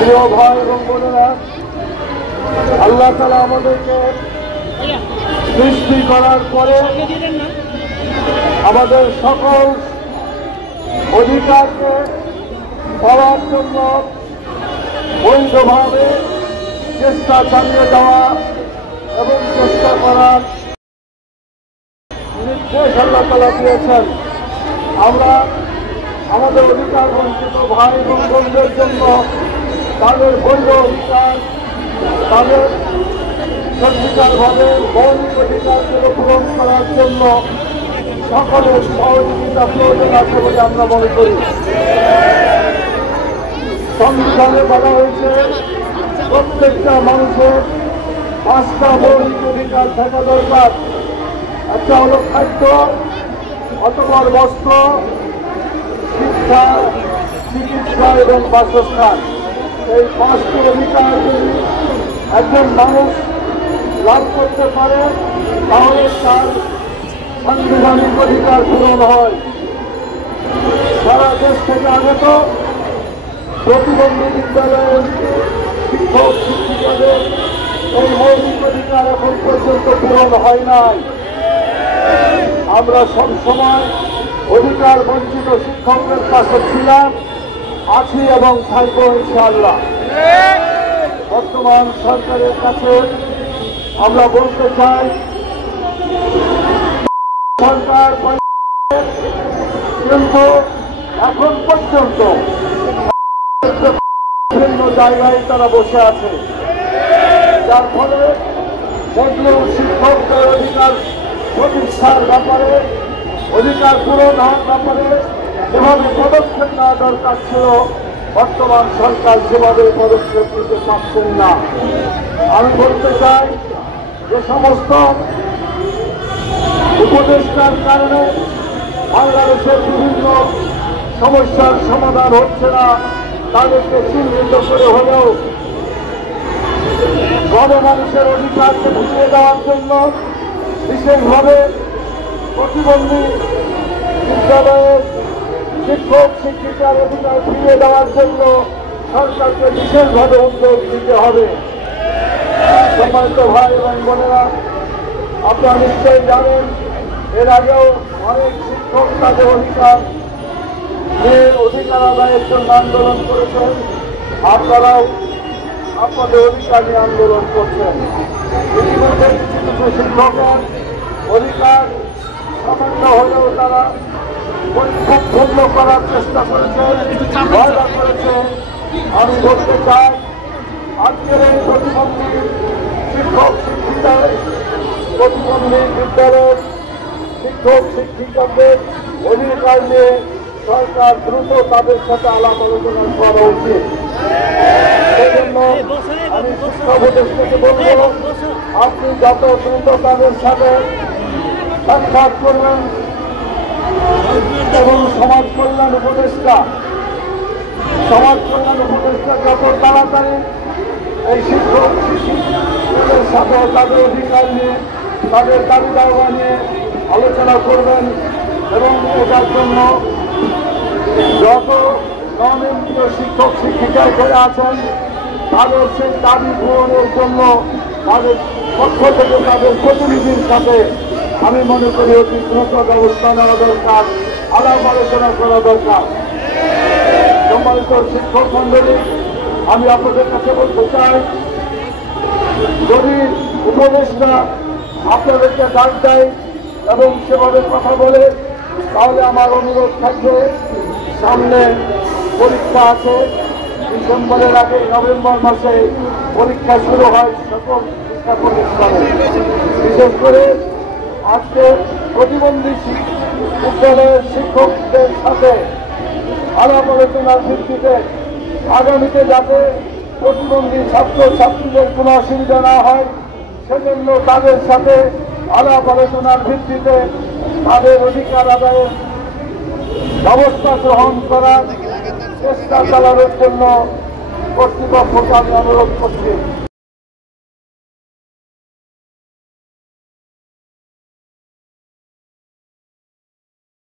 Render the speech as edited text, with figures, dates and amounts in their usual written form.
প্রিয় ভাই এবং বোনেরা, আল্লাহ তাআলা আমাদেরকে সৃষ্টি করার পরে আমাদের সকল অধিকারকে পাওয়ার জন্য বৈধভাবে চেষ্টা চালিয়ে যাওয়া এবং চেষ্টা করার নির্দেশ আল্লাহ তাআলা দিয়েছেন। আমরা আমাদের অধিকার বঞ্চিত ভাই এবং বোনদের জন্য তাদের বৈধ অধিকার, তাদের সত্যিকারভাবে মৌলিক অধিকারগুলো পূরণ করার জন্য সকলের সহযোগিতা প্রয়োজন আছে বলে আমরা মনে করি। সংবিধানে বলা হয়েছে প্রত্যেকটা মানুষের 5টা মৌলিক অধিকার থাকা দরকার। একটা হলো খাদ্য, অতঃপর বস্ত্র, শিক্ষা, চিকিৎসা এবং বাসস্থান। এই 5টি অধিকার যদি একজন মানুষ লাভ করতে পারে তাহলে তার সাংবিধানিক অধিকার পূরণ হয়। সারা দেশ থেকে আগত প্রতিবন্ধী বিদ্যালয়ের শিক্ষক শিক্ষিকাদের এই মৌলিক অধিকার এখন পর্যন্ত পূরণ হয় নাই। আমরা সবসময় অধিকার বঞ্চিত শিক্ষকদের পাশে ছিলাম, আছি এবং থাকবো ইনশাআল্লাহ। বর্তমান সরকারের কাছে আমরা বলতে চাই, সরকার কিন্তু এখন পর্যন্ত বিভিন্ন জায়গায় তারা বসে আছে, যার ফলে দেখলেও শিক্ষকদের অধিকার প্রতিষ্ঠার ব্যাপারে, অধিকার পূরণ হওয়ার ব্যাপারে যেভাবে পদক্ষেপ নেওয়া দরকার ছিল বর্তমান সরকার সেভাবে পদক্ষেপ নিতে পারছেন না। আমি বলতে চাই যে সমস্ত উপদেষ্টার কারণে বাংলাদেশের বিভিন্ন সমস্যার সমাধান হচ্ছে না, তাদেরকে চিহ্নিত করে হলেও গণমানুষের অধিকারকে বুঝিয়ে দেওয়ার জন্য বিশেষভাবে প্রতিবন্ধী বিদ্যালয়ের শিক্ষক শিক্ষিকার অধিকার ফিরিয়ে দেওয়ার জন্য সরকারকে বিশেষভাবে উদ্যোগ নিতে হবে। সম্মানিত ভাই এবং বোনেরা, আপনারা নিশ্চয়ই জানেন এর আগেও অনেক শিক্ষক তাদের অধিকার আদায়ের জন্য আন্দোলন করেছেন। আপনারাও আপনাদের অধিকার নিয়ে আন্দোলন করছেন। ইতিমধ্যে কিছু কিছু শিক্ষকের অধিকার সামান্য হলেও তারা পরিপূর্ণ করার চেষ্টা করেছেন, ওয়াদা করেছে। আমি বলতে চাই, আজকের এই প্রতিবন্ধী শিক্ষক শিক্ষিকার, প্রতিবন্ধী বিদ্যালয়ের শিক্ষক শিক্ষিকাদের অধিকার নিয়ে সরকার দ্রুত তাদের সাথে আলাপ আলোচনা করা উচিত। সেজন্য আমি শিক্ষা উপদেষ্টাকে বলব, আপনি যত দ্রুত তাদের সাথে সাক্ষাৎ করবেন এবং সমাজ কল্যাণ উপদেষ্টা যত তাড়াতাড়ি এই শিক্ষক শিক্ষকদের সাথে তাদের অধিকার নিয়ে, তাদের দাবি দাওয়া নিয়ে আলোচনা করবেন এবং এটার জন্য যত নন-এমপিও শিক্ষক শিক্ষিকা এখানে আছেন তাদের সেই দাবি পূরণের জন্য তাদের পক্ষ থেকে তাদের প্রতিনিধির সাথে আমি মনে করি অতি দ্রুত ব্যবস্থা নেওয়া দরকার, আলাপ আলোচনা করা দরকার। সম্মানিত শিক্ষক মন্ডলী, আমি আপনাদের কাছে বলতে চাই, যদি উপদেষ্টা আপনাদেরকে ডাক দেয় এবং সেভাবে কথা বলে তাহলে আমার অনুরোধ থাকবে, সামনে পরীক্ষা আছে, ডিসেম্বরের আগে নভেম্বর মাসে পরীক্ষা শুরু হয় সকল শিক্ষা প্রতিষ্ঠানে। বিশেষ করে আজকে প্রতিবন্ধী বিদ্যালয়ের শিক্ষকদের সাথে আলাপ আলোচনার ভিত্তিতে আগামীতে যাতে প্রতিবন্ধী ছাত্র ছাত্রীদের কোনো অসুবিধা না হয় সেজন্য তাদের সাথে আলাপ আলোচনার ভিত্তিতে তাদের অধিকার আদায়ের ব্যবস্থা গ্রহণ করার চেষ্টা চালানোর জন্য কর্তৃপক্ষকে আমি অনুরোধ করছি।